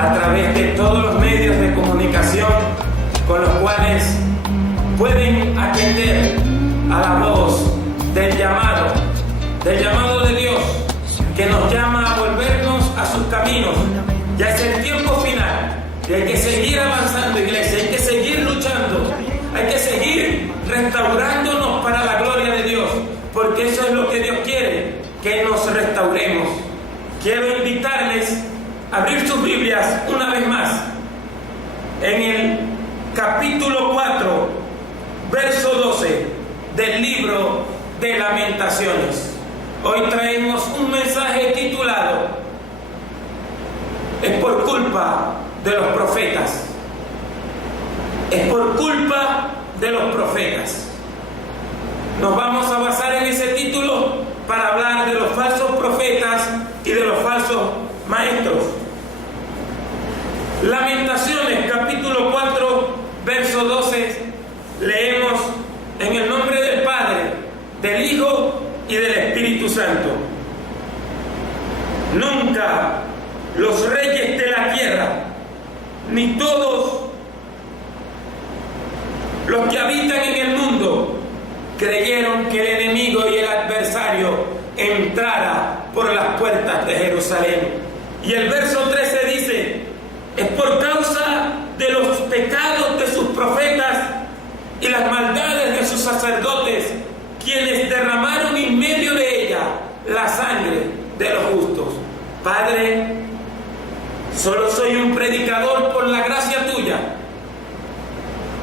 a través de todos los medios de comunicación con los cuales pueden atender a la voz del llamado de Dios, que nos llama a volvernos a sus caminos. Ya es el tiempo final y hay que seguir avanzando, iglesia, hay que seguir luchando, hay que seguir restaurándonos para la gloria de Dios, porque eso es lo que Dios quiere, que nos restauremos. Quiero invitarles a abrir sus Biblias una vez más en el capítulo 4, verso 12 del libro de Lamentaciones. Hoy traemos un mensaje titulado "Es por culpa de los profetas". Es por culpa de los profetas. Nos vamos a basar en ese título para hablar de los falsos profetas y de los falsos maestros. Lamentaciones, capítulo 4, verso 12, leemos: en el nombre del Padre, del Hijo y del Espíritu Santo. Nunca los reyes de la tierra, ni todos los que habitan en el mundo, creyeron que el enemigo y el adversario entrara por las puertas de Jerusalén. Y el verso 13 dice: es por causa de los pecados de sus profetas y las maldades de sus sacerdotes, quienes derramaron en medio de ella la sangre de los justos. Padre, solo soy un predicador por la gracia tuya,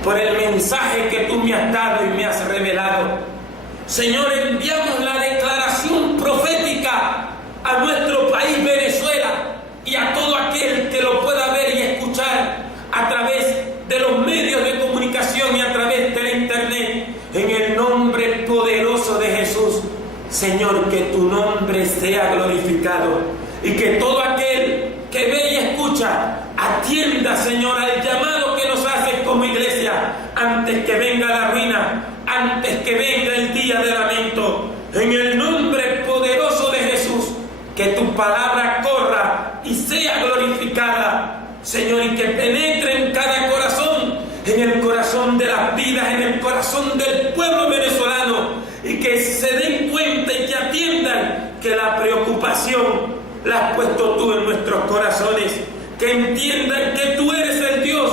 por el mensaje que tú me has dado y me has revelado. Señor, enviamos la declaración profética a nuestro país Venezuela y a todo aquel que lo pueda ver y escuchar a través de los medios de comunicación y a través de la internet. En el nombre poderoso de Jesús, Señor, que tu nombre sea glorificado y que todo aquel que ve y escucha atienda, Señor, al llamado que nos hace como iglesia antes que venga la ruina, antes que venga el día de lamento. En el nombre poderoso de Jesús, que tu palabra corra y sea glorificada, Señor, y que penetre en cada corazón, en el corazón de las vidas, en el corazón del pueblo venezolano, y que se den cuenta y que atiendan que la preocupación la has puesto tú en nuestros corazones, que entiendan que tú eres el Dios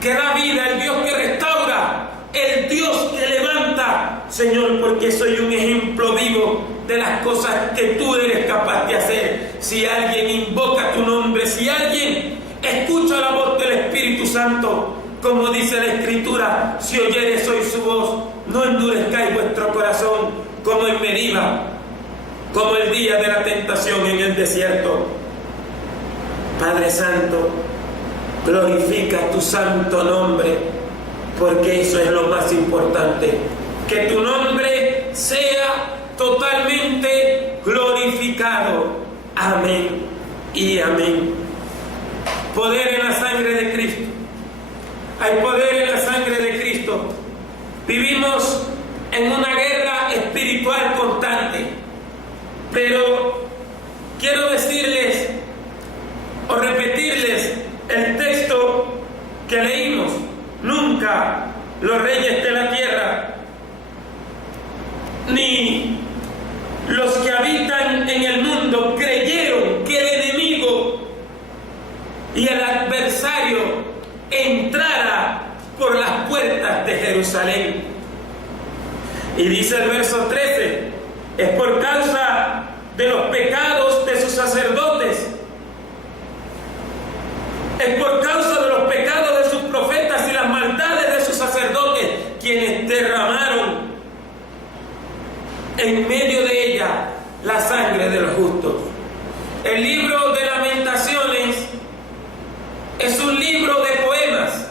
que da vida, el Dios que restaura, el Dios que levanta, Señor, porque soy un ejemplo vivo de las cosas que tú eres capaz de hacer. Si alguien invoca tu nombre, si alguien escucha la voz del Espíritu Santo, como dice la Escritura: si oyeres hoy su voz, no endurezcáis vuestro corazón como en Meriba, como el día de la tentación en el desierto. Padre Santo, glorifica tu santo nombre, porque eso es lo más importante. Que tu nombre sea totalmente glorificado. Amén y amén. Poder en la sangre de Cristo. Hay poder en la sangre de Cristo. Vivimos en una guerra espiritual constante, pero quiero decirles o repetirles el texto que leímos: nunca los reyes de la tierra, ni los que habitan en el mundo, creyeron que el enemigo y el adversario entrara por las puertas de Jerusalén. Y dice el verso 13: es por causa de los pecados de sus sacerdotes, es por causa de los pecados de sus profetas y las maldades de sus sacerdotes, quienes derramaron en medio de ella la sangre de los justos. El libro de Lamentaciones es un libro de poemas,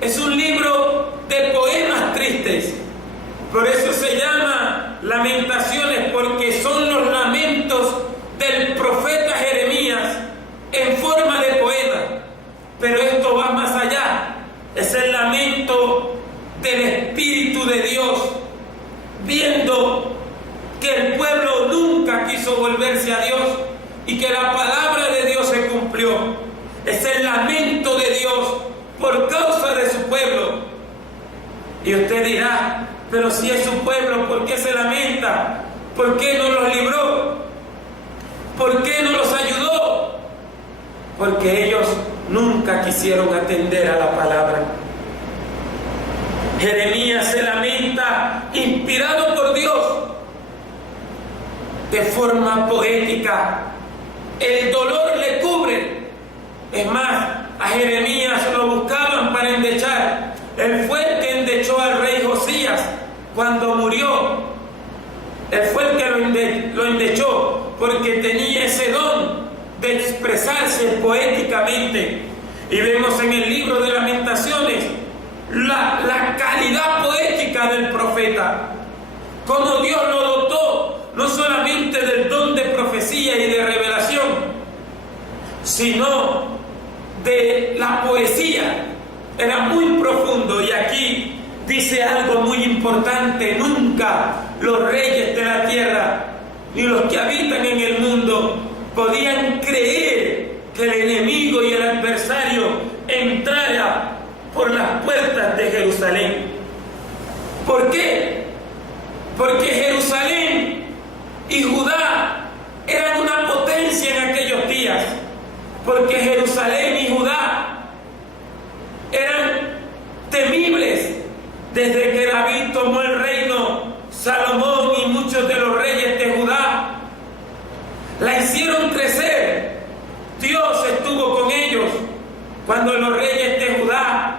es un libro de poemas tristes. Por eso se llama Lamentaciones, porque son los lamentos del profeta Jeremías en forma de poema. Pero esto va más allá, es el lamento del Espíritu de Dios, viendo que el pueblo nunca quiso volverse a Dios y que la palabra de Dios se cumplió murió. Es el lamento de Dios por causa de su pueblo. Y usted dirá, pero si es su pueblo, ¿por qué se lamenta? ¿Por qué no los libró? ¿Por qué no los ayudó? Porque ellos nunca quisieron atender a la palabra. Jeremías se lamenta, inspirado por Dios, de forma poética. El dolor le cubre. Es más, a Jeremías lo buscaban para endechar. Él fue el que endechó al rey Josías cuando murió. Él fue el que lo endechó porque tenía ese don de expresarse poéticamente. Y vemos en el libro de Lamentaciones la calidad poética del profeta, cómo Dios lo dotó no solamente del don de profecía y de revelación, sino de la poesía. Era muy profundo. Y aquí dice algo muy importante: nunca los reyes de la tierra ni los que habitan en el mundo podían creer que el enemigo y el adversario entrara por las puertas de Jerusalén. ¿Por qué? Porque Jerusalén y Judá eran una potencia en aquellos días. Porque Jerusalén y Judá eran temibles desde que David tomó el reino. Salomón y muchos de los reyes de Judá la hicieron crecer. Dios estuvo con ellos cuando los reyes de Judá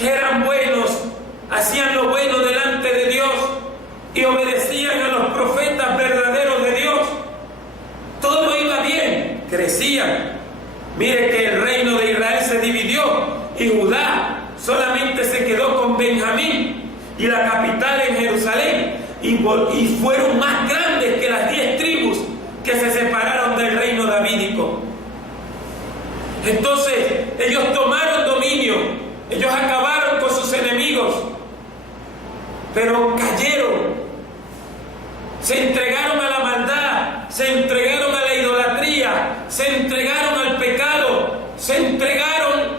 eran buenos, hacían lo bueno delante de Dios y obedecían a los profetas verdaderos de Dios. Todo iba bien, crecían. Mire que el reino de Israel se dividió y Judá solamente se quedó con Benjamín y la capital en Jerusalén, y fueron más grandes que las 10 tribus que se separaron del reino davídico. Entonces ellos tomaron dominio, ellos acabaron con sus enemigos, pero cayeron, se entregaron a la maldad, se entregaron a la idolatría, se entregaron al pecado, se entregaron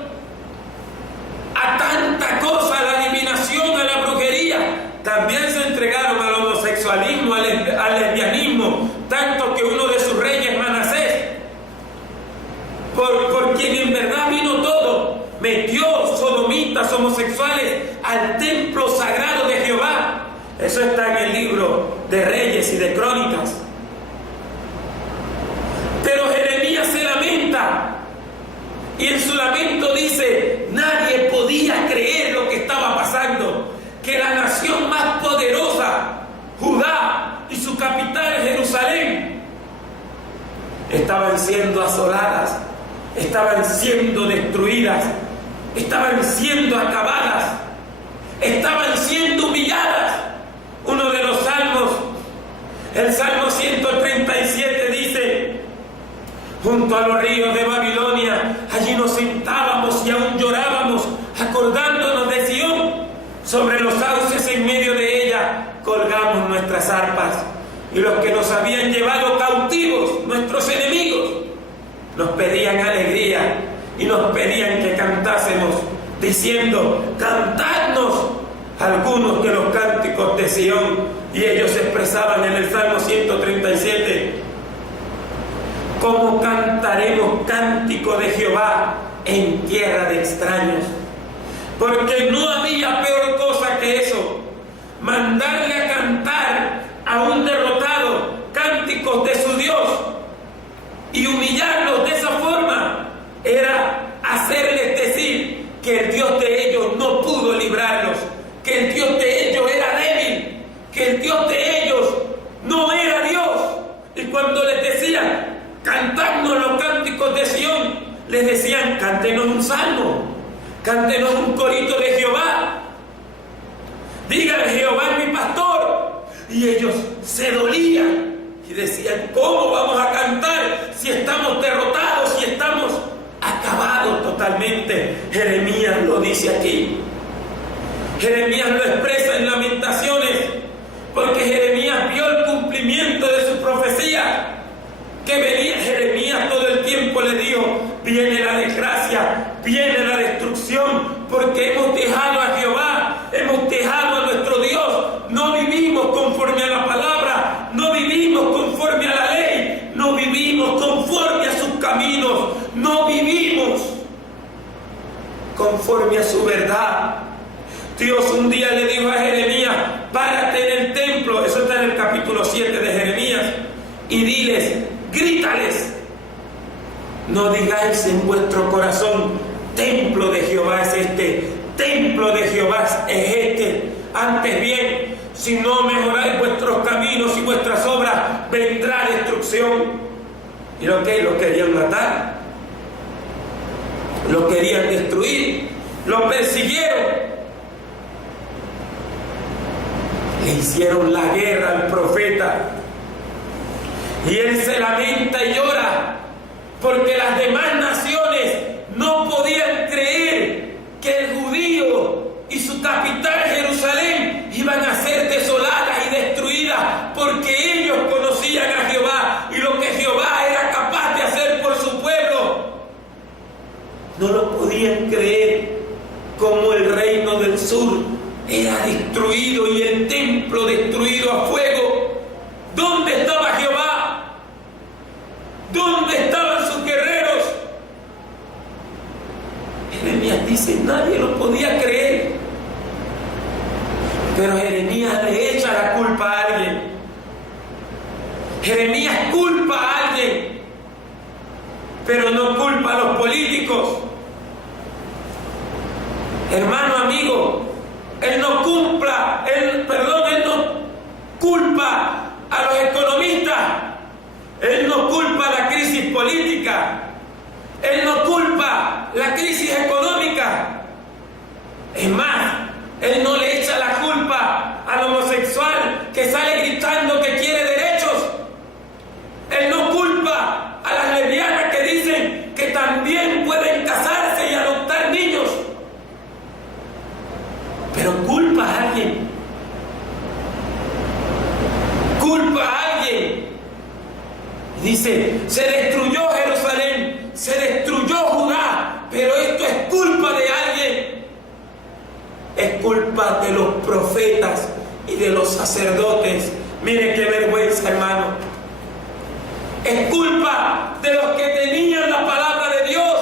a tanta cosa, a la adivinación, a la brujería. También se entregaron al homosexualismo, al lesbianismo, tanto que uno de sus reyes, Manasés, por quien en verdad vino todo, metió sodomitas, homosexuales al templo sagrado de Jehová. Eso está en el libro de Reyes y de Crónicas. Pero Jeremías se lamenta, y en su lamento dice: nadie podía creer lo que estaba pasando, que la nación más poderosa, Judá, y su capital Jerusalén, estaban siendo asoladas, estaban siendo destruidas, estaban siendo acabadas, estaban siendo humilladas. Uno de los salmos, el Salmo 137, dice: junto a los ríos de Babilonia, allí nos sentábamos y aún llorábamos, acordándonos de Sión. Sobre los sauces en medio de ella colgamos nuestras arpas. Y los que nos habían llevado cautivos, nuestros enemigos, nos pedían alegría y nos pedían que cantásemos, diciendo: cantadnos algunos de los cánticos de Sión. Y ellos expresaban en el Salmo 137: ¿cómo cantaremos cántico de Jehová en tierra de extraños? Porque no había peor cosa que eso, mandarle a cantar a un derrotado cánticos de su Dios y humillarlos de esa forma. Era hacerles decir que el Dios de ellos no pudo librarlos, que el Dios de ellos era débil, que el Dios de ellos no era Dios. Y cuando les decían: cantadnos los cánticos de Sión, les decían: cántenos un salmo, cántenos un corito de Jehová, digan: Jehová es mi pastor. Y ellos se dolían y decían: ¿cómo vamos a cantar si estamos derrotados, si estamos acabados totalmente? Jeremías lo dice aquí. Jeremías lo expresa en Lamentaciones, porque Jeremías vio el cumplimiento de su profecía, que venía. Jeremías todo el tiempo le viene la desgracia, viene la destrucción, porque hemos dejado a Jehová, hemos dejado a nuestro Dios. No vivimos conforme a la palabra, no vivimos conforme a la ley, no vivimos conforme a sus caminos, no vivimos conforme a su verdad. Dios un día le dijo a Jeremías: párate en el templo, eso está en el capítulo 7 de Jeremías, y diles, grítales, no digáis en vuestro corazón, templo de Jehová es este, templo de Jehová es este. Antes bien, si no mejoráis vuestros caminos y vuestras obras, vendrá destrucción. ¿Y lo querían matar? Lo querían destruir, lo persiguieron. Le hicieron la guerra al profeta. Y él se lamenta y llora porque las demás naciones no podían creer que el judío y su capital Jerusalén iban a ser desoladas y destruidas, porque ellos conocían a Jehová y lo que Jehová era capaz de hacer por su pueblo. No lo podían creer, como el reino del sur era destruido y el templo destruido a fuego. ¿Dónde estaba Jehová? ¿Dónde estaban sus guerreros? Jeremías dice, nadie lo podía creer. Pero Jeremías le echa la culpa a alguien. Jeremías culpa a alguien, pero no culpa a los políticos. Hermano, amigo, él no culpa a los economistas, él no culpa la crisis política, él no culpa la crisis económica. Es más, él no le echa la culpa al homosexual que sale gritando que quiere derechos. Él no culpa a las lesbianas que dicen que también pueden casarse y adoptar niños. Pero culpa a alguien. Culpa a alguien. Dice, se destruyó Jerusalén, se destruyó Judá, pero esto es culpa de alguien. Es culpa de los profetas y de los sacerdotes. Mire qué vergüenza, hermano. Es culpa de los que tenían la palabra de Dios.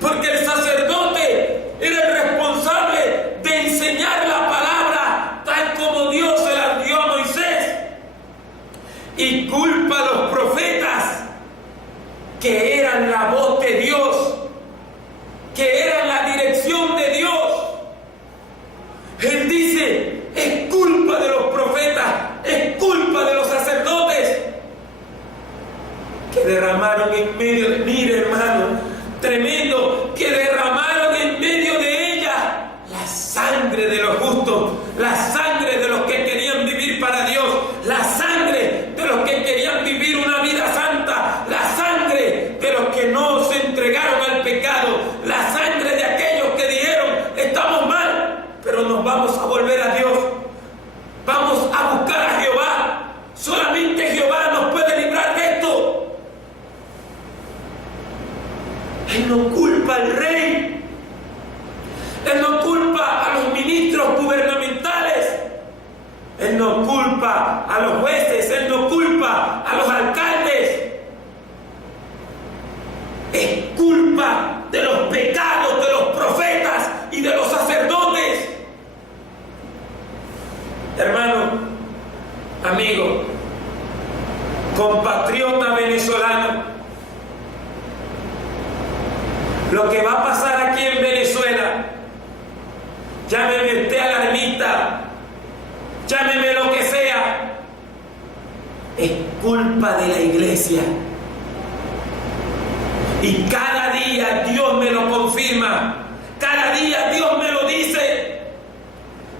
Porque el sacerdote era el responsable de enseñar la palabra tal como Dios se la dio a Moisés. Y culpa a los profetas, que eran la voz de Dios, que eran la dirección de Dios. Él dice, es culpa de los profetas, es culpa de los sacerdotes, que derramaron en medio de, mire hermano, tremendo, que derramaron en medio de ella la sangre de los justos, la sangre de los que querían vivir para Dios, la sangre de los que querían vivir una vida santa, la sangre de los que no se entregaron al pecado, la sangre de aquellos que dijeron, estamos mal, pero nos vamos a volver a Dios, vamos a buscar a Jehová, solamente Jehová nos puede librar de esto. Él no culpa al rey, él no culpa a los ministros gubernamentales, él no culpa a los jueces, él no culpa a los alcaldes. Es culpa de los pecados de los profetas y de los sacerdotes. Hermano, amigo, compatriota venezolano, lo que va a pasar aquí en Venezuela, llámeme usted alarmista, llámeme lo que sea, es culpa de la iglesia. Y cada día Dios me lo confirma, cada día Dios me lo dice,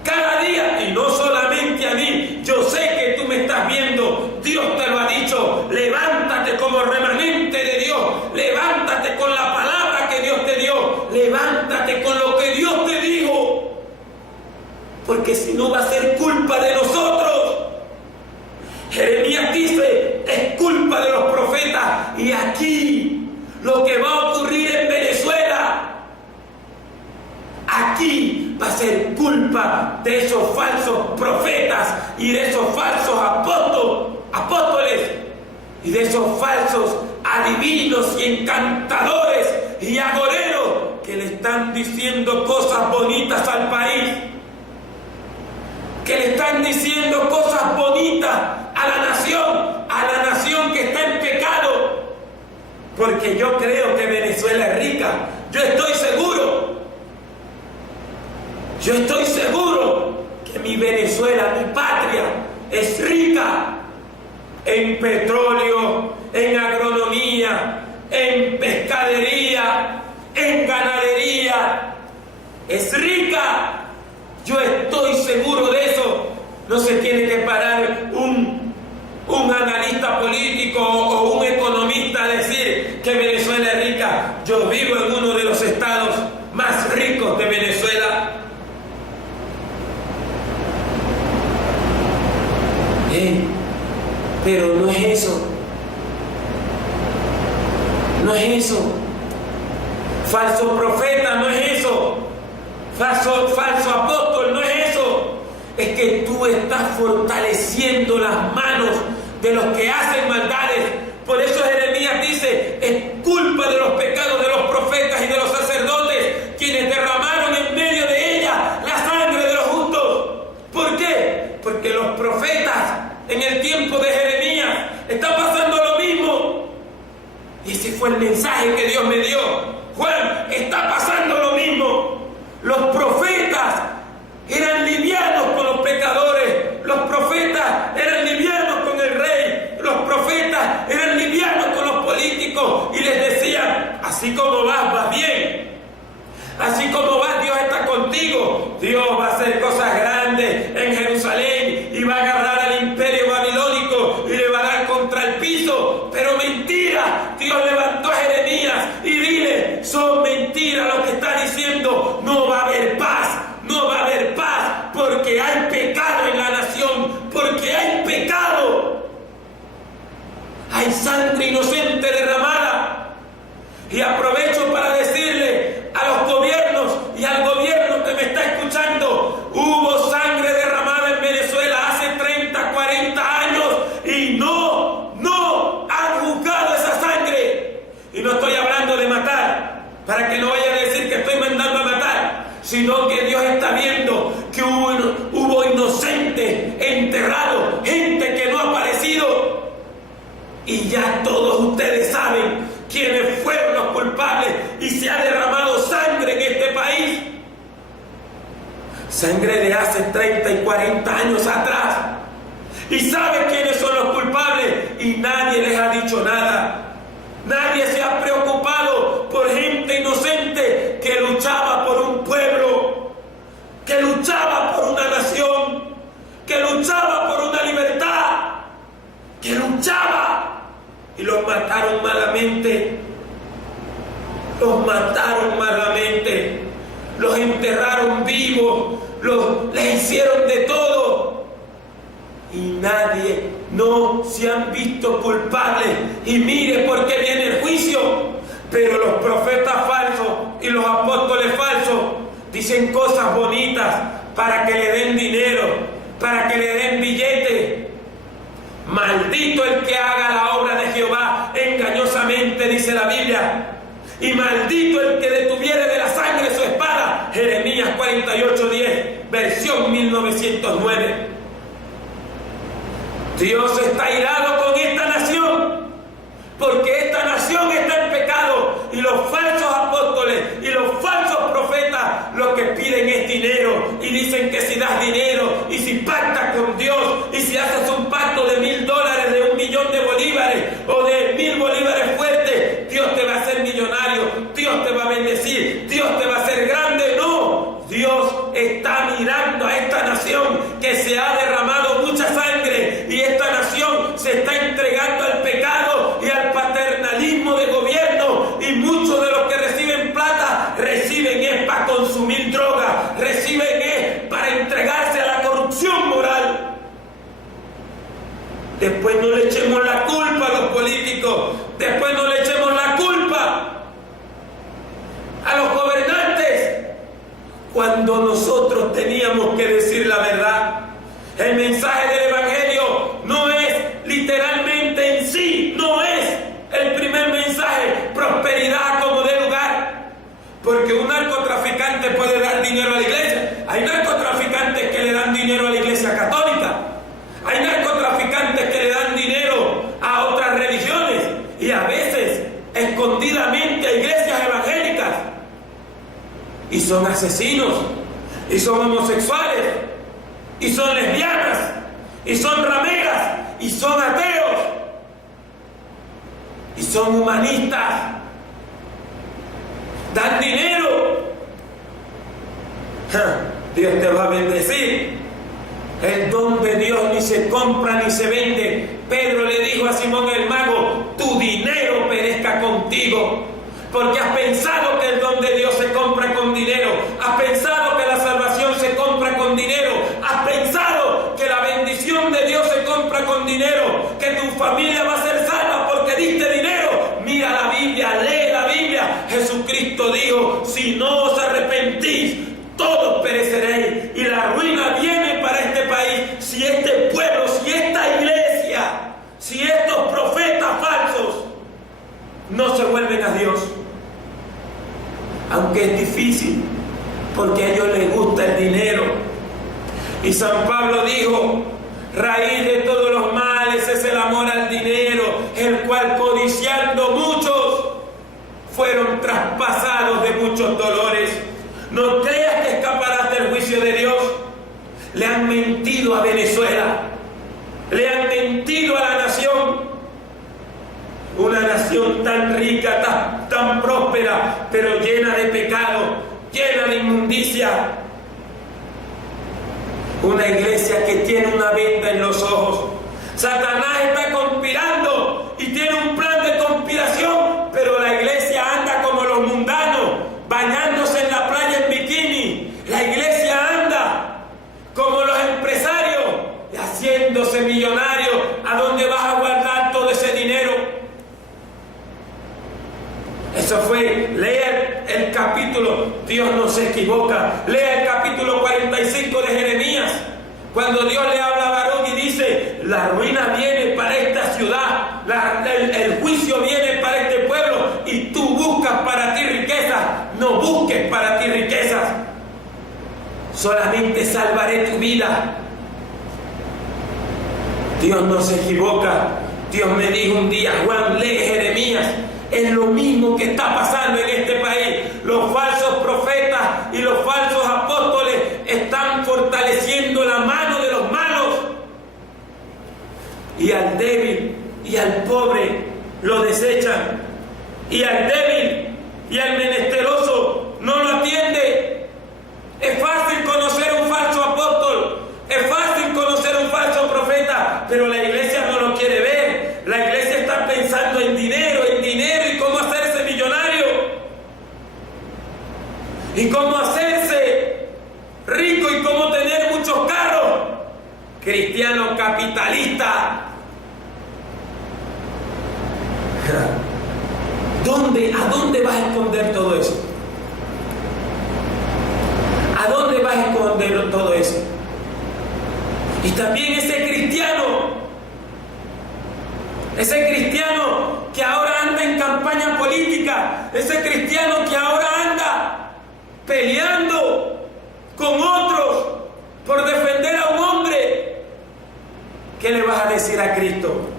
cada día, y no solamente a mí, yo sé que tú me estás viendo, Dios te lo ha dicho, levántate como remanente de Dios, levántate con la palabra que Dios te dio, levántate con lo que Dios te dijo, porque si no va a ser culpa de nosotros. Jeremías dice, es culpa de los profetas, y aquí lo que va a ocurrir en Venezuela aquí va a ser culpa de esos falsos profetas y de esos falsos apóstoles y de esos falsos adivinos y encantadores y agoreros que le están diciendo cosas bonitas al país, que le están diciendo cosas bonitas a la nación que está en pecado. Porque yo creo que Venezuela es rica, yo estoy seguro que mi Venezuela, mi patria, es rica en petróleo, en agronomía, en pescadería, en ganadería. Es rica. Yo estoy seguro de eso. No se tiene que parar un analista político o un economista a decir que Venezuela es rica. Yo vivo en uno de los estados más ricos de Venezuela. Pero no es eso. No es eso. Falso profeta, no es eso. Falso apóstol, no es eso. Es que tú estás fortaleciendo las manos de los que hacen maldades. Por eso Jeremías dice: es culpa de los pecados de los profetas y de los sacerdotes, quienes derramaron en medio de ella la sangre de los justos. ¿Por qué? Porque los profetas en el tiempo de Jeremías está pasando lo mismo. Y ese fue el mensaje que Dios me dio. Juan, está pasando lo mismo. Los profetas eran livianos con los pecadores. Los profetas eran livianos con el rey. Los profetas eran livianos con los políticos. Y les decían: así como vas bien. Así como vas, Dios está contigo. Dios va a hacer cosas grandes en Jerusalén y va a agarrar al imperio babilónico y le va a dar contra el piso. Pero mentira, Dios levantó a Jeremías y dile: son mentiras lo que está diciendo. No va a haber paz, no va a haber paz, porque hay pecado en la nación, porque hay pecado. Hay sangre inocente derramada. Y aprovecho para decirle a los gobiernos y al gobierno que me está escuchando: hubo sangre derramada en Venezuela hace 30, 40 años y no han juzgado esa sangre. Y no estoy hablando de matar, para que no vaya a decir que estoy mandando a matar, sino que Dios está viendo que hubo inocentes enterrados, gente que no ha aparecido. Y ya todos ustedes saben quiénes fueron los culpables y se ha derramado sangre en este país. Sangre de hace 30 y 40 años atrás. Y saben quiénes son los culpables y nadie les ha dicho nada. Nadie se ha preocupado por gente inocente que luchaba por un pueblo, que luchaba por una nación, que luchaba por una libertad, que luchaba. Y los mataron malamente. Los mataron malamente. Los enterraron vivos. Les hicieron de todo. Y nadie, no se han visto culpables. Y mire por qué viene el juicio. Pero los profetas falsos y los apóstoles falsos dicen cosas bonitas para que le den dinero, para que le den billetes. Maldito el que haga la obra de Jehová engañosamente, dice la Biblia. Y maldito el que detuviere de la sangre su espada. Jeremías 48:10, versión 1909. Dios está irado con esta nación, porque esta nación está en pecado. Y los falsos apóstoles y los falsos profetas lo que piden es dinero. Y dicen que si das dinero y si pactas con Dios y si haces un pacto de $1,000, de 1.000.000 de bolívares o de 1.000 bolívares fuertes, Dios te va a hacer millonario, Dios te va a bendecir, Dios te va a hacer grande. No, Dios está mirando a esta nación que se ha derramado mucha sangre y esta nación se está entregando al pecado y al paternalismo de gobierno, y muchos de los que reciben plata reciben es para consumir droga, reciben es para entregarse a la corrupción moral. Después no le echemos la culpa a los políticos, después no le echemos la culpa porque un narcotraficante puede dar dinero a la iglesia. Hay narcotraficantes que le dan dinero a la iglesia católica. Hay narcotraficantes que le dan dinero a otras religiones y a veces escondidamente a iglesias evangélicas. Y son asesinos, y son homosexuales, y son lesbianas, y son rameras, y son ateos, y son humanistas. Dan dinero. Dios te va a bendecir. El don de Dios ni se compra ni se vende. Pedro le dijo a Simón el mago: tu dinero perezca contigo, porque has pensado que el don de Dios se compra con dinero, has pensado que la salvación se compra con dinero, has pensado que la bendición de Dios se compra con dinero, que tu familia va a ser salva porque diste dinero. Mira la Biblia, lee la Biblia. Jesucristo dijo: si no os arrepentís, todos pereceréis, y la ruina viene para este país si este pueblo, si esta iglesia, si estos profetas falsos no se vuelven a Dios. Aunque es difícil, porque a ellos les gusta el dinero. Y San Pablo dijo: raíz de todos los males es el amor al dinero, el cual codiciando muchos fueron traspasados de muchos dolores. No creas que escaparás del juicio de Dios. Le han mentido a Venezuela, le han mentido a la nación, una nación tan rica, tan próspera, pero llena de pecado, llena de inmundicia. Una iglesia que tiene una venda en los ojos. Satanás está conspirando y tiene un plan de conspiración, pero la iglesia anda como los mundanos, bañándose en la playa en bikini. La iglesia anda como los empresarios, haciéndose millonarios. ¿A dónde vas a guardar todo ese dinero? Eso fue, lea el capítulo, Dios no se equivoca, lea el capítulo 45 de Jeremías, cuando Dios le habla a Baruch y dice: la ruina viene para esta ciudad, el juicio viene para este pueblo, y tú buscas para ti riquezas. No busques para ti riquezas, solamente salvaré tu vida. Dios no se equivoca. Dios me dijo un día: Juan, lee Jeremías. Es lo mismo que está pasando en este país. Los falsos profetas y los falsos apóstoles están fortaleciendo la mano de los malos, y al débil y al pobre lo desechan, y al débil y al menesteroso no lo atiende. Es fácil conocer un falso apóstol, es fácil conocer un falso profeta, pero la iglesia no lo quiere ver. La iglesia está pensando en dinero y cómo hacerse millonario y cómo hacerse rico y cómo tener muchos carros. Cristiano capitalista. ¿A dónde vas a esconder todo eso? ¿A dónde vas a esconder todo eso? Y también ese cristiano que ahora anda en campaña política, ese cristiano que ahora anda peleando con otros por defender a un hombre. ¿Qué le vas a decir a Cristo?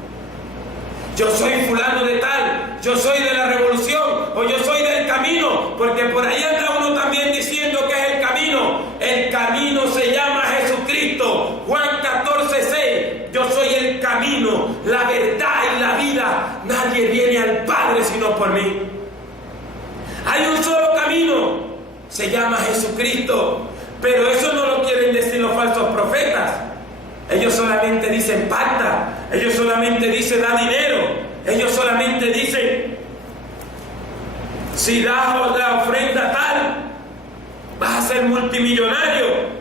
Yo soy fulano de tal, yo soy de la revolución, o yo soy del camino, porque por ahí anda uno también diciendo que es el camino. El camino se llama Jesucristo. Juan 14:6. Yo soy el camino, la verdad y la vida. Nadie viene al Padre sino por mí. Hay un solo camino, se llama Jesucristo. Pero eso no lo quieren decir los falsos profetas. Ellos solamente dicen pacta, ellos solamente dicen da dinero, ellos solamente dicen: si das la ofrenda tal, vas a ser multimillonario.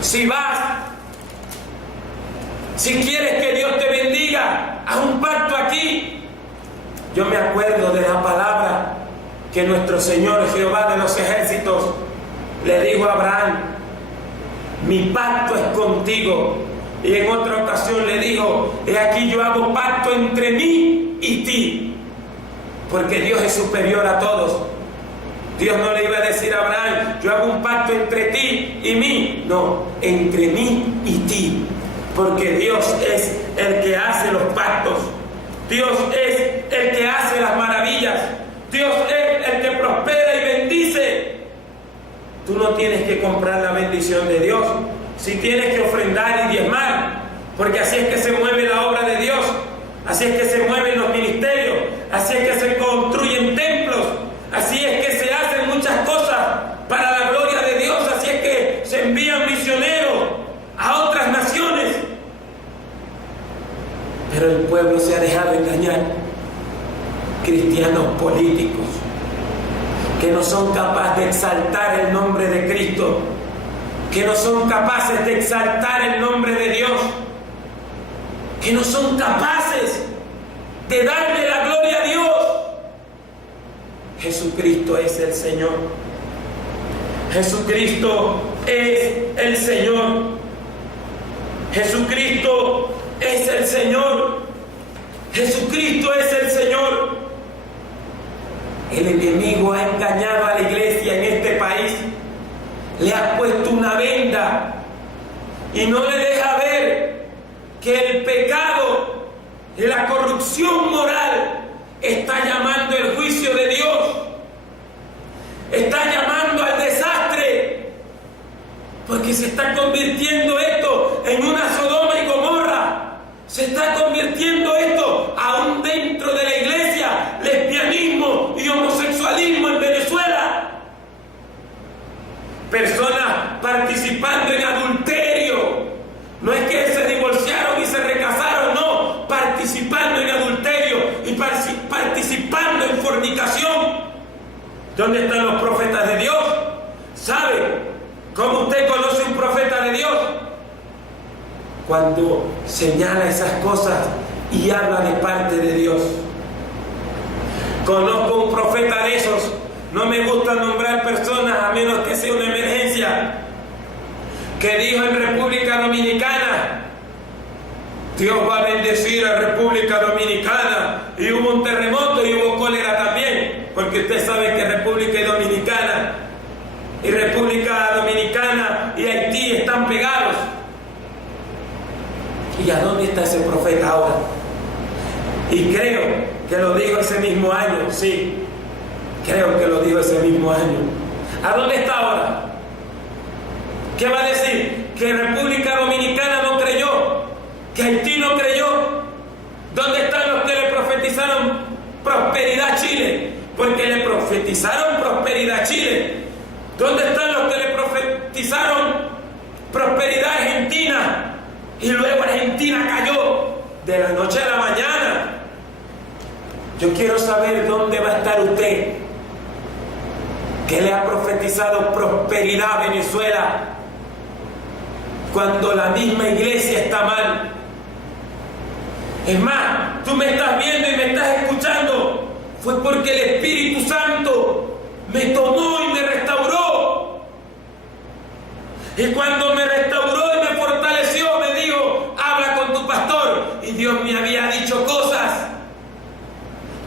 Si quieres que Dios te bendiga, haz un pacto aquí. Yo me acuerdo de la palabra que nuestro Señor Jehová de los ejércitos le dijo a Abraham: mi pacto es contigo. Y en otra ocasión le dijo: he aquí yo hago pacto entre mí y ti. porque Dios es superior a todos. Dios no le iba a decir a Abraham: yo hago un pacto entre ti y mí. No, entre mí y ti, porque Dios es el que hace los pactos. Dios es el que hace las maravillas. Dios es el que prospera y bendice. Tú no tienes que comprar la bendición de Dios. Sí tienes que ofrendar y diezmar, porque así es que se mueve la obra de Dios. Así es que se mueven los ministerios. Así es que se construyen templos. Así es que se hacen muchas cosas para la gloria de Dios. Así es que se envían misioneros a otras naciones. Pero el pueblo se ha dejado engañar. Cristianos políticos que no son capaces de exaltar el nombre de Cristo, que no son capaces de exaltar el nombre de Dios, que no son capaces de darle la gloria a Dios. Jesucristo es el Señor. Jesucristo es el Señor. Jesucristo es el Señor. Jesucristo es el Señor. El enemigo ha engañado a la iglesia en este país. Le ha puesto una venda y no le deja ver que el pecado y la corrupción moral está llamando el juicio de Dios. Está llamando al desastre, porque se está convirtiendo esto en una Sodoma y Gomorra. Se está convirtiendo esto aún dentro de la iglesia, lesbianismo y homosexualismo en Venezuela. Personas participando en adulterio. No es que se divorciaron y se recasaron, no, participando en adulterio y participando en fornicación. ¿Dónde están los profetas de Dios? ¿Sabe cómo usted conoce un profeta de Dios? Cuando señala esas cosas y habla de parte de Dios. Conozco un profeta de esos. No me gusta nombrar personas a menos que sea una emergencia. Que dijo en República Dominicana: Dios va a bendecir a República Dominicana. Y hubo un terremoto y hubo cólera también, porque usted sabe que República Dominicana y Haití están pegados. ¿Y a dónde está ese profeta ahora? Y creo que lo dijo ese mismo año, sí, creo que lo dijo ese mismo año. ¿A dónde está ahora? ¿Qué va a decir? ¿Que República Dominicana no creyó? ¿Que Haití no creyó? ¿Dónde están los que le profetizaron prosperidad a Chile? Porque le profetizaron prosperidad a Chile. ¿Dónde están los que le profetizaron prosperidad a Argentina? Y luego Argentina cayó de la noche a la mañana. Yo quiero saber dónde va a estar usted, que le ha profetizado prosperidad a Venezuela, cuando la misma iglesia está mal. Es más, tú me estás viendo y me estás escuchando, fue porque el Espíritu Santo me tomó y me restauró. Y cuando me restauró y me fortaleció, me dijo: habla con tu pastor. Y Dios me había dicho cosas.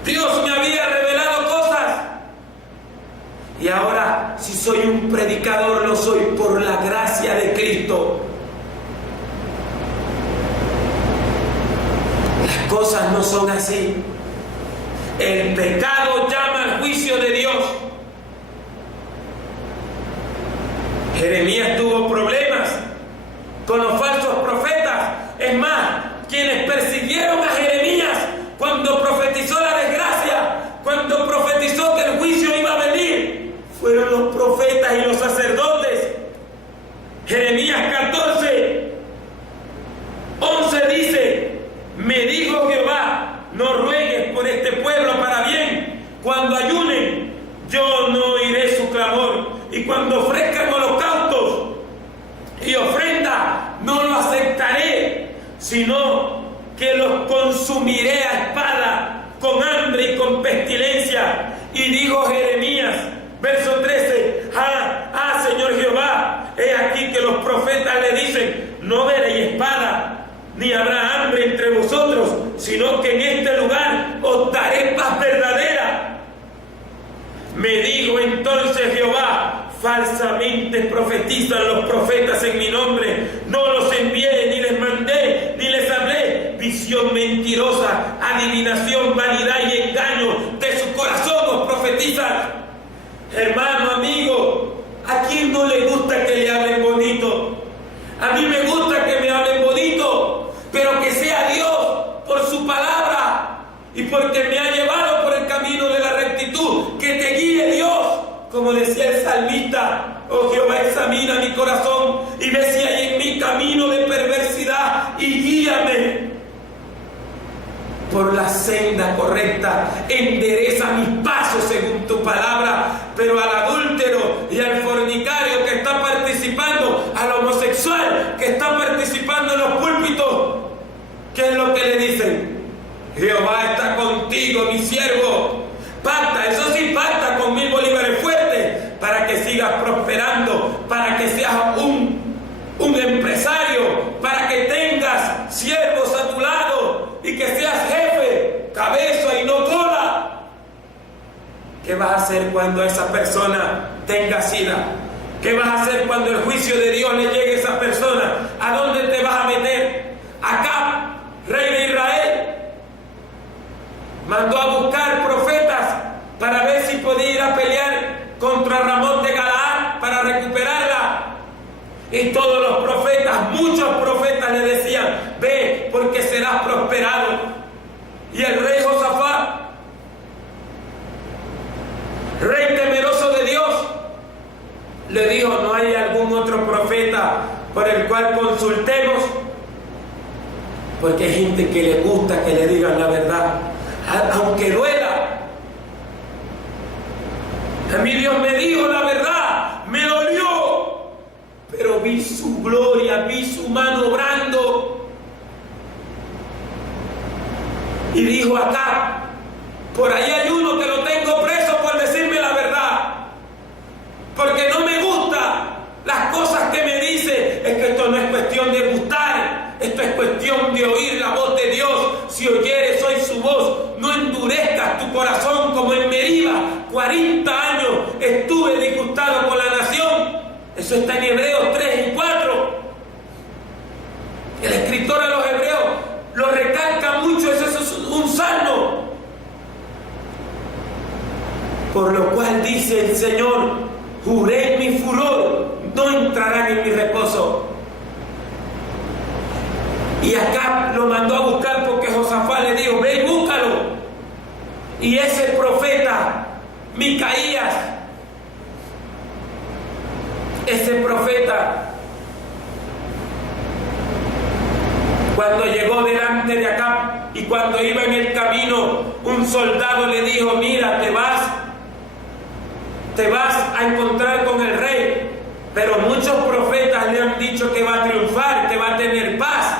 Dios me había revelado cosas. Y ahora, si soy un predicador, lo soy por la gracia de Cristo. Las cosas no son así. El pecado llama al juicio de Dios. Jeremías tuvo problemas con los falsos profetas. Es más, quienes persiguieron a Jeremías cuando profetizó la desgracia, cuando profetizó que el juicio iba a venir, fueron los profetas y los sacerdotes. Jeremías 14:11 dice: me dijo Jehová, no ruegues por este pueblo para bien. Cuando ayunen, yo no oiré su clamor. Y cuando ofrezcan holocaustos y ofrenda, no lo aceptaré, sino que los consumiré a espada, con hambre y con pestilencia. Y dijo Jeremías, verso 13: Señor Jehová, he aquí que los profetas le dicen: no veréis espada, ni habrá hambre entre vosotros, sino que en este lugar os daré paz verdadera. falsamente profetizan los profetas en mi nombre. No los envié, ni les mandé, ni les hablé. Visión mentirosa, adivinación, vanidad y engaño de su corazón os profetizan. Hermano, amigo, ¿a quién no le gusta que le hablen bonito? A mí me gusta que me hablen bonito, pero que sea Dios por su palabra y porque me ha llevado por el camino de la rectitud. Que te guíe Dios, como decía el salmista: oh Jehová, examina mi corazón y ve si hay en mí camino de perversidad y guíame por la senda correcta. Endereza mis pasos según tu palabra. Pero al adúltero y al fornicario que está participando, al homosexual que está participando en los púlpitos, ¿qué es lo que le dicen? Jehová está contigo, mi siervo. Pacta, eso sí, pacta con 1000 bolívares fuertes para que sigas prosperando, para que seas un empresario, para que tengas siervos a tu lado y que seas jefe, cabeza y no cola. ¿Qué vas a hacer cuando esa persona tenga sida? ¿Qué vas a hacer cuando el juicio de Dios le llegue a esa persona? ¿A dónde te vas a meter? Acab, rey de Israel, mandó a buscar profetas para ver si podía ir a pelear contra Ramón de Galaad para recuperarla. Y todos los profetas, muchos profetas le decían: ve, porque serás prosperado. Y el rey Josafat, rey temeroso de Dios, le dijo: ¿no hay algún otro profeta por el cual consultemos? Porque hay gente que le gusta que le digan la verdad, aunque duela. A mí Dios me dijo la verdad, me dolió, pero vi su gloria, vi su mano obrando. Y dijo acá: por ahí hay uno que lo tengo preso por decirme la verdad, porque no me gustan las cosas que me dice. Es que esto no es cuestión de gustar, esto es cuestión de oír la voz de Dios. Si oyeres hoy su voz, no endurezcas tu corazón como en Meriba. 40 años estuve disgustado con la nación. Eso está en Hebreos 3 y 4. El escritor a los hebreos lo recalca mucho. Eso es un salmo. Por lo cual dice el Señor: juré en mi furor, no entrarán en mi reposo. Y acá lo mandó a buscar porque Josafat le dijo: ve y búscalo. Y ese profeta Micaías, ese profeta, cuando llegó delante de Acab y cuando iba en el camino, un soldado le dijo: mira, te vas a encontrar con el rey, pero muchos profetas le han dicho que va a triunfar, que va a tener paz.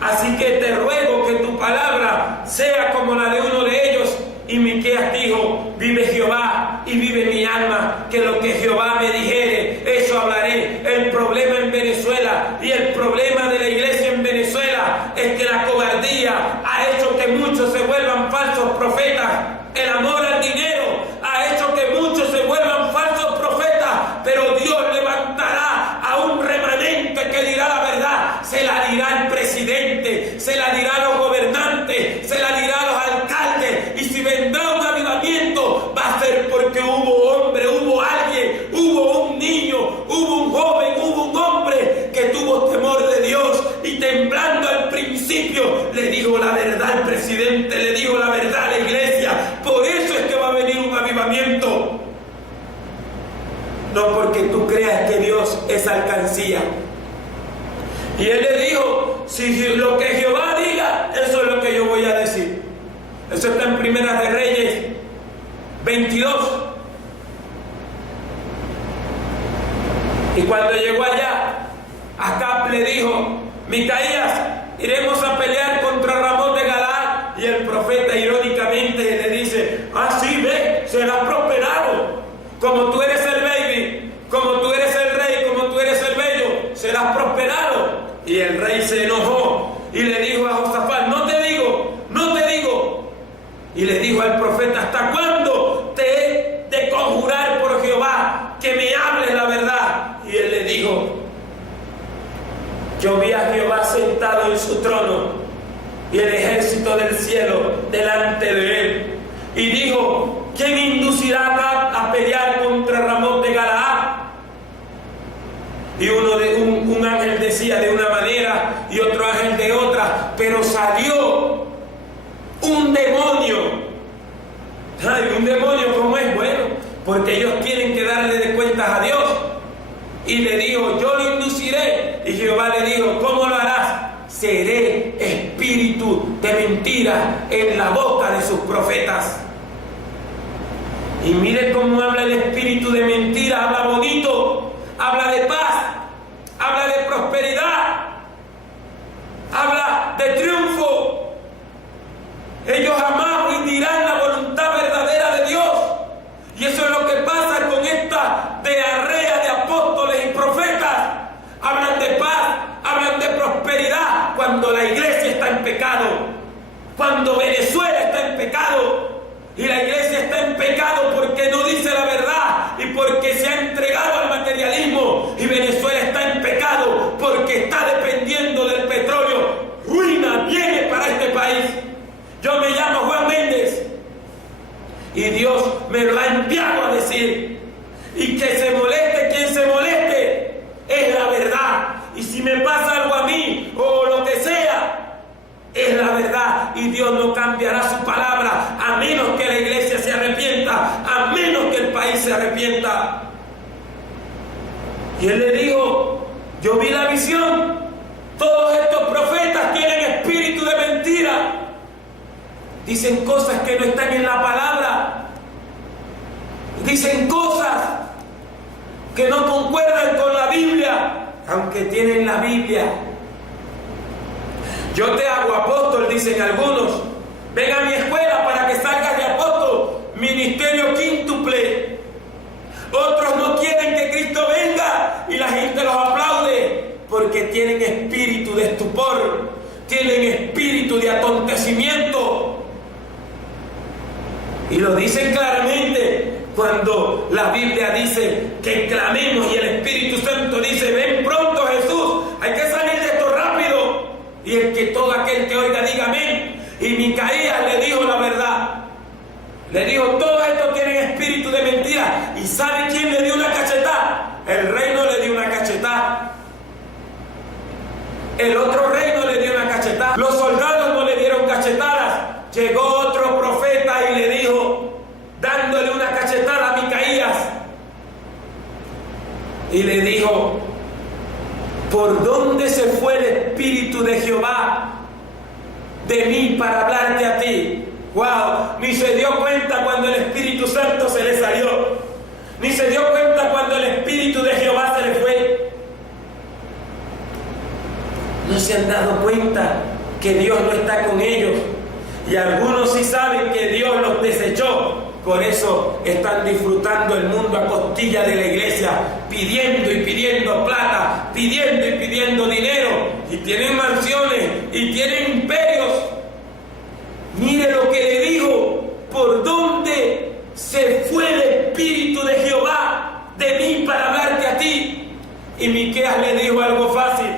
Así que te ruego que tu palabra sea como la de uno de ellos. Y Miqueas dijo: vive Jehová y vive mi alma, que lo que Jehová me dijere, eso hablaré. El problema en Venezuela y el problema de la iglesia en Venezuela es que la cobardía ha hecho que muchos se vuelvan falsos profetas. El amor al dinero ha hecho que muchos se vuelvan falsos profetas, pero Dios levantará a un remanente que dirá la verdad. Se la dirá al presidente, se la dirá a los gobernantes, se la dirá a los alcaldes. Y si vendrá un avivamiento, va a ser porque hubo hombre, hubo alguien, hubo un niño, hubo un joven, hubo un hombre que tuvo temor de Dios y temblando al principio le dijo la verdad al presidente, le dijo la verdad a la iglesia. Por eso es que va a venir un avivamiento. No porque tú creas que Dios es alcancía. Y él le dijo: si lo que Jehová diga, eso es lo que yo voy a decir. Eso está en Primera de Reyes 22. Y cuando llegó allá, Acab le dijo: Micaías, iremos a pelear contra Ramón de Galaad. Y el profeta irónicamente le dice: ah, sí, ve, serás prosperado. Como tú eres el baby, como tú eres el rey, como tú eres el bello, serás prosperado. Y el rey se enojó y le dijo a Josafat: no te digo. Y le dijo al profeta: ¿hasta cuándo te he de conjurar por Jehová sentado en su trono y el ejército del cielo delante de él. Y dijo: ¿quién inducirá a pelear contra Ramón de Galaad? Y un ángel decía de una manera y otro ángel de otra, pero salió un demonio. Ay, un demonio, ¿cómo es? Bueno, porque ellos tienen que darle de cuentas a Dios. Y le dijo: yo lo induciré. Y Jehová le dijo: ¿cómo lo harás? Seré espíritu de mentira en la boca de sus profetas. Y mire cómo habla el espíritu de mentira. Habla bonito, habla de paz, habla de prosperidad, habla de triunfo. Ellos jamás dirán la voluntad verdadera de Dios. Y eso es lo que pasa con esta diarrea de apóstoles y profetas. Hablan de paz, hablan de prosperidad cuando la iglesia está en pecado, cuando Venezuela está en pecado. Y la iglesia está en pecado porque no dice la verdad y porque se ha entregado al materialismo. Y Venezuela está en pecado porque está dependiendo del petróleo. Ruina viene para este país. Yo me llamo Juan Méndez y Dios me lo ha enviado a decir. Y que se moleste quien se moleste, es la verdad. Y si me pasa algo a mí o lo que sea, es la verdad. Y Dios no cambiará su palabra a menos que la iglesia se arrepienta, a menos que el país se arrepienta. Y él le dijo: yo vi la visión. Todos estos profetas tienen espíritu de mentira. Dicen cosas que no están en la palabra. Dicen cosas que no concuerdan con la Biblia, aunque tienen la Biblia. Yo te hago apóstol, dicen algunos. Ven a mi escuela para que salgas de apóstol. Ministerio quíntuple. Otros no quieren que Cristo venga y la gente los aplaude porque tienen espíritu de estupor, tienen espíritu de atontecimiento. Y lo dicen claramente cuando la Biblia dice que clamemos y el Espíritu Santo dice: ven pronto, Jesús, hay que salir de esto rápido. Y el que todo aquel que oiga diga amén. Y Micaías le dijo la verdad. Le dijo: todos estos tienen espíritu de mentira. ¿Y sabe quién le dio una cachetada? El rey no le dio una cachetada. El otro rey no le dio una cachetada. Los soldados no le dieron cachetadas. Llegó otro profeta y le dijo, dándole una cachetada a Micaías, y le dijo: ¿por dónde se fue el espíritu de Jehová de mí para hablarte a ti? ¡Wow! Ni se dio cuenta cuando el Espíritu Santo se le salió. Ni se dio cuenta cuando el Espíritu de Jehová se le fue. No se han dado cuenta que Dios no está con ellos. Y algunos sí saben que Dios los desechó. Por eso están disfrutando el mundo a costilla de la iglesia, pidiendo y pidiendo plata, pidiendo y pidiendo dinero, y tienen mansiones y tienen imperios. Mire lo que le digo: ¿por dónde se fue el Espíritu de Jehová de mí para hablarte a ti? Y Miqueas le dijo algo fácil: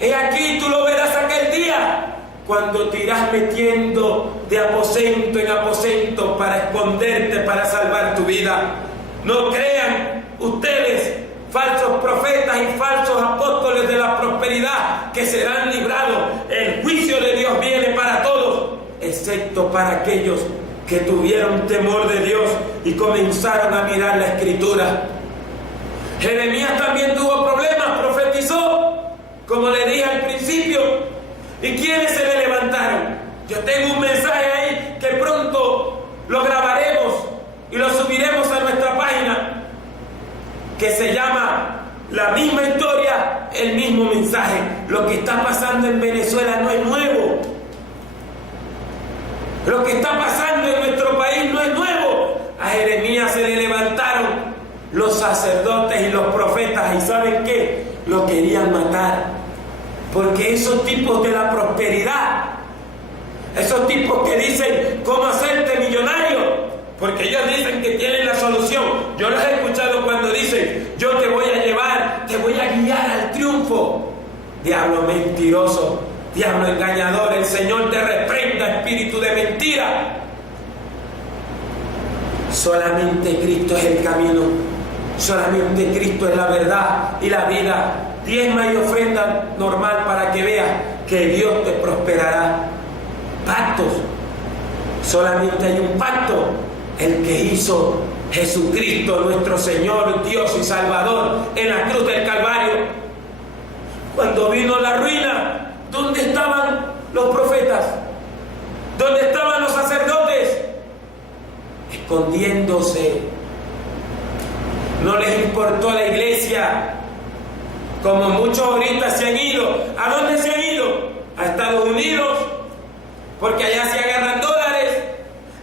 he aquí, tú lo verás aquel día, cuando te irás metiendo de aposento en aposento para esconderte, para salvar tu vida. No crean ustedes, falsos profetas y falsos apóstoles de la prosperidad, que serán librados. El juicio de Dios viene para todos, excepto para aquellos que tuvieron temor de Dios y comenzaron a mirar la Escritura. Jeremías también tuvo problemas, profetizó, como le dije al principio. ¿Y quiénes se le levantaron? Yo tengo un mensaje ahí que pronto lo grabaremos y lo subiremos a nuestra página, que se llama La misma historia, el mismo mensaje. Lo que está pasando en Venezuela no es nuevo. Lo que está pasando en nuestro país no es nuevo. A Jeremías se le levantaron los sacerdotes y los profetas, y ¿saben qué? Lo querían matar. Porque esos tipos de la prosperidad, esos tipos que dicen cómo hacerte millonario, porque ellos dicen que tienen la solución. Yo los he escuchado cuando dicen: yo te voy a llevar, te voy a guiar al triunfo. diablo mentiroso, diablo engañador, el Señor te reprenda, espíritu de mentira. Solamente Cristo es el camino, solamente Cristo es la verdad y la vida. Diezma y ofrenda normal para que veas que Dios te prosperará. Pactos, solamente hay un pacto, el que hizo Jesucristo, nuestro Señor, Dios y Salvador, en la cruz del Calvario. Cuando vino la ruina, ¿dónde estaban los profetas? ¿Dónde estaban los sacerdotes? Escondiéndose. No les importó la iglesia, como muchos ahorita se han ido. ¿A dónde se han ido? A Estados Unidos, porque allá se agarran dólares.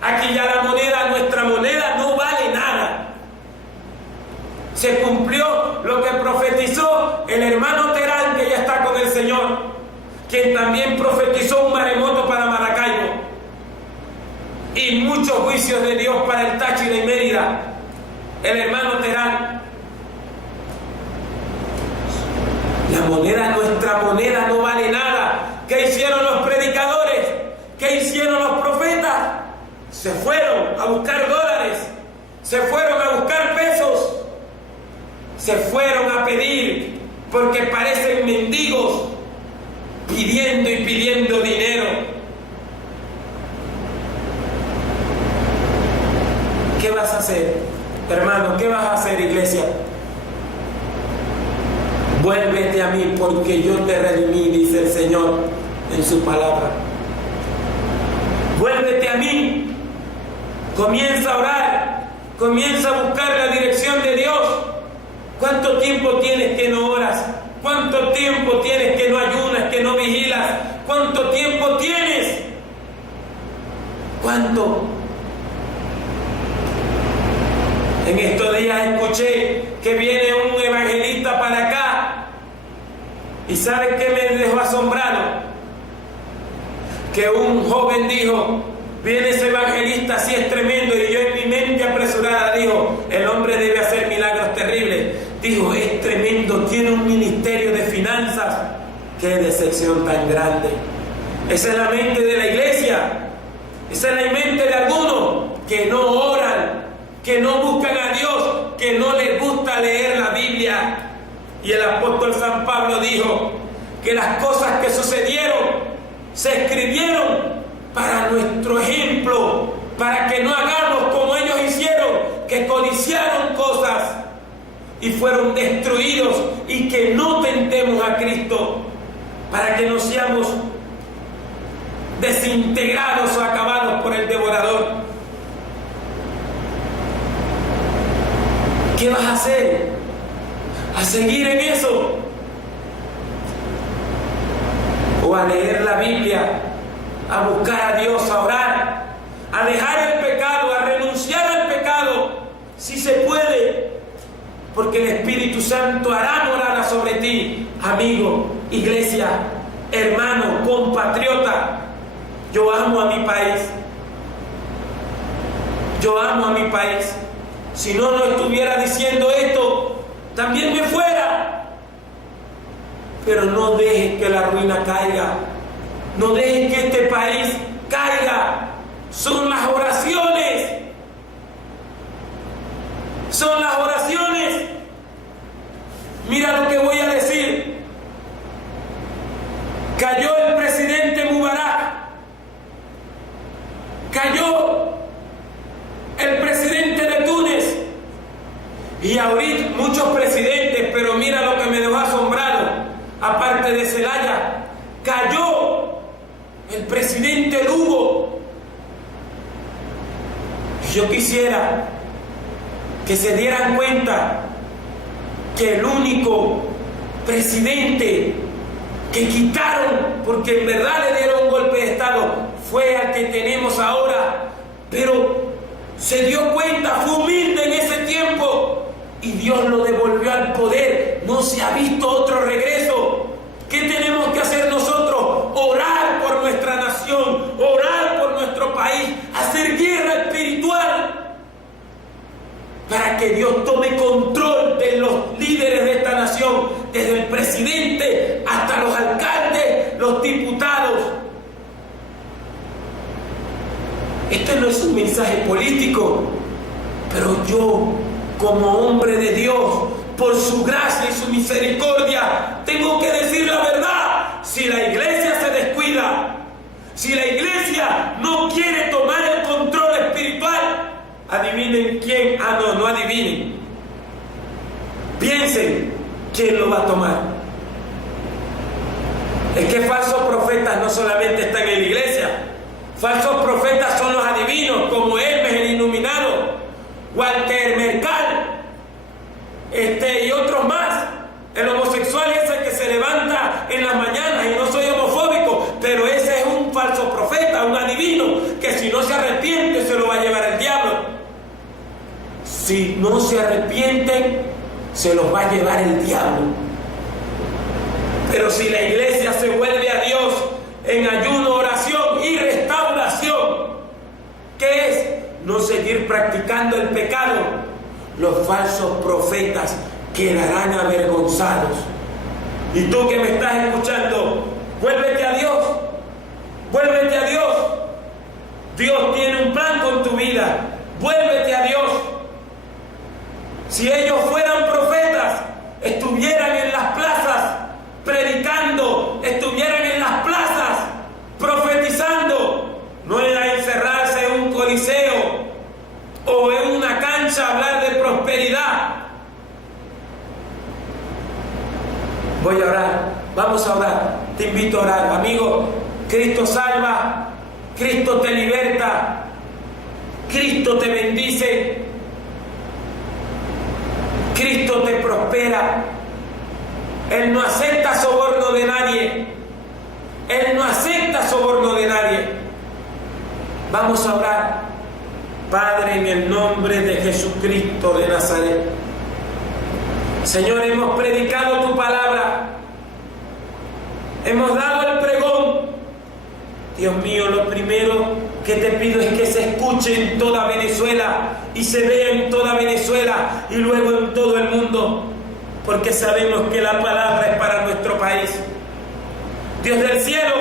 Aquí ya la moneda, nuestra moneda, no vale nada. Se cumplió lo que profetizó el hermano Terán, que ya está con el Señor, quien también profetizó un maremoto para Maracaibo y muchos juicios de Dios para el Táchira y Mérida. El hermano Terán. La moneda, nuestra moneda, no vale nada. ¿Qué hicieron los predicadores? ¿Qué hicieron los profetas? Se fueron a buscar dólares, se fueron a buscar pesos, se fueron a pedir, porque parecen mendigos, pidiendo y pidiendo dinero. ¿Qué vas a hacer, hermano? ¿Qué vas a hacer, iglesia? Vuélvete a mí, porque yo te redimí, dice el Señor en su palabra. Vuélvete a mí. Comienza a orar, comienza a buscar la dirección de Dios. ¿Cuánto tiempo tienes que no oras? ¿Cuánto tiempo tienes que no ayunas, que no vigilas? ¿Cuánto tiempo tienes? ¿Cuánto? En estos días escuché que viene un evangelista para acá, y ¿saben qué me dejó asombrado? Que un joven dijo: viene ese evangelista, así es tremendo, y yo en mi mente apresurada dijo: el hombre debe hacer milagros terribles. Dijo: es tremendo, tiene un ministerio de finanzas. ¡Qué decepción tan grande! Esa es la mente de la iglesia, esa es la mente de algunos que no oran, que no buscan a Dios, que no les gusta leer la Biblia. Y el apóstol San Pablo dijo que las cosas que sucedieron se escribieron para nuestro ejemplo, para que no hagamos como ellos hicieron, que codiciaron cosas y fueron destruidos, y que no tentemos a Cristo, para que no seamos desintegrados o acabados por el devorador. ¿Qué vas a hacer? ¿A seguir en eso? ¿O a leer la Biblia? ¿A buscar a Dios, a orar, a dejar el pecado, a renunciar al pecado, si se puede? Porque el Espíritu Santo hará morada sobre ti, amigo, iglesia, hermano, compatriota. Yo amo a mi país. Yo amo a mi país. Si no, no estuviera diciendo esto, también me fuera. Pero no dejes que la ruina caiga. No dejes que este país caiga. Son las oraciones. Son las oraciones. Mira lo que voy a decir. Cayó el presidente Mubarak. Cayó el presidente de Túnez. Y ahorita muchos presidentes, pero mira lo que me dejó asombrado. Aparte de Zelaya, cayó el presidente Lugo. Yo quisiera que se dieran cuenta que el único presidente que quitaron, porque en verdad le dieron un golpe de Estado, fue al que tenemos ahora, pero se dio cuenta, fue humilde en ese tiempo y Dios lo devolvió al poder. No se ha visto otro regreso. ¿Qué tenemos que hacer nosotros? Orar por nuestra nación, orar por nuestro país, hacer guerra espiritual para que Dios tome control de los líderes de esta nación, desde el presidente hasta los alcaldes, los diputados. Este no es un mensaje político, pero yo, como hombre de Dios, por su gracia y su misericordia, tengo que decir la verdad. Si la iglesia se descuida, si la iglesia no quiere tomar el control espiritual, adivinen quién. No adivinen. Piensen quién lo va a tomar. Es que falsos profetas no solamente están en la iglesia. Falsos profetas son los adivinos, como Hermes el Iluminado, Walter Mercado, y otros más. El homosexual es el que se levanta en las mañanas, y no soy homofóbico, pero ese es un falso profeta, un adivino, que si no se arrepiente se lo va a llevar el diablo. Si no se arrepienten, se los va a llevar el diablo. Pero si la iglesia se vuelve a Dios en ayuno, oración y restauración, ¿qué es? No seguir practicando el pecado. Los falsos profetas quedarán avergonzados. Y tú que me estás escuchando, vuélvete a Dios. Vuélvete a Dios. Dios tiene un plan con tu vida. Vuélvete a Dios. Si ellos fueran profetas, estuvieran en las plazas predicando, estuvieran en las plazas profetizando, no era encerrarse en un coliseo o en una cancha a hablar de prosperidad. Voy a orar, vamos a orar, te invito a orar, amigo. Cristo salva, Cristo te liberta, Cristo te bendice, Cristo te prospera. Él no acepta soborno de nadie. Él no acepta soborno de nadie. Vamos a orar. Padre, en el nombre de Jesucristo de Nazaret. Señor, hemos predicado tu palabra. Hemos dado el pregón. Dios mío, lo primero que te pido es que se escuche en toda Venezuela y se vea en toda Venezuela y luego en todo el mundo, porque sabemos que la palabra es para nuestro país. Dios del cielo,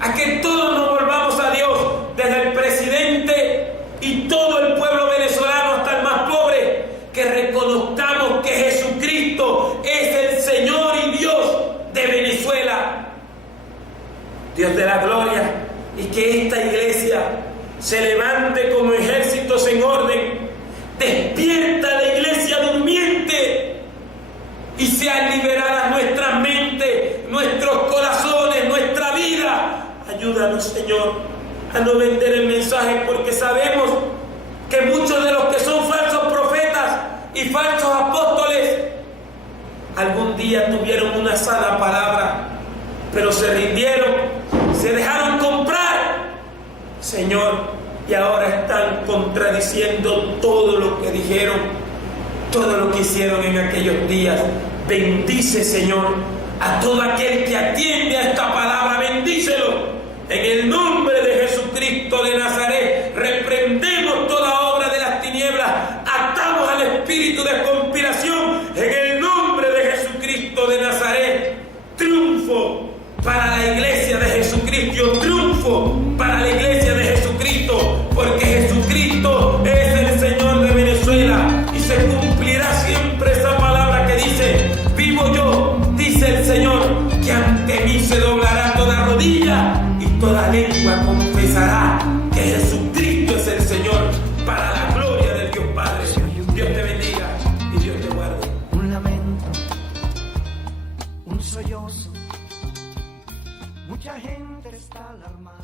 a que todos nos volvamos a Dios, desde el presidente y todo el pueblo venezolano hasta el más pobre, que reconozcamos que Jesucristo es el Señor y Dios de Venezuela. Dios de la gloria, y que esta iglesia se levante como ejércitos en orden. Despierta la iglesia durmiente y sean liberadas nuestras mentes, nuestros corazones, nuestra vida. Ayúdanos, Señor, a no vender el mensaje, porque sabemos que muchos de los que son falsos profetas y falsos apóstoles algún día tuvieron una sana palabra, pero se rindieron, se dejaron comprar, Señor, y ahora están contradiciendo todo lo que dijeron, todo lo que hicieron en aquellos días. Bendice, Señor, a todo aquel que atiende a esta palabra. Bendícelo. En el nombre de Jesucristo de Nazaret, reprendemos toda obra de las tinieblas, atamos al espíritu de conspiración. En el nombre de Jesucristo de Nazaret, triunfo para la iglesia de Jesucristo, triunfo para la iglesia de Jesucristo, porque Jesucristo es el Señor de Venezuela, y se cumplirá siempre esa palabra que dice: vivo yo, dice el Señor, que ante mí se doblará toda rodilla y toda lengua confesará que Jesucristo es el Señor, para la gloria del Dios Padre. Dios te bendiga y Dios te guarde. Un lamento, un sollozo, mucha gente está alarmada.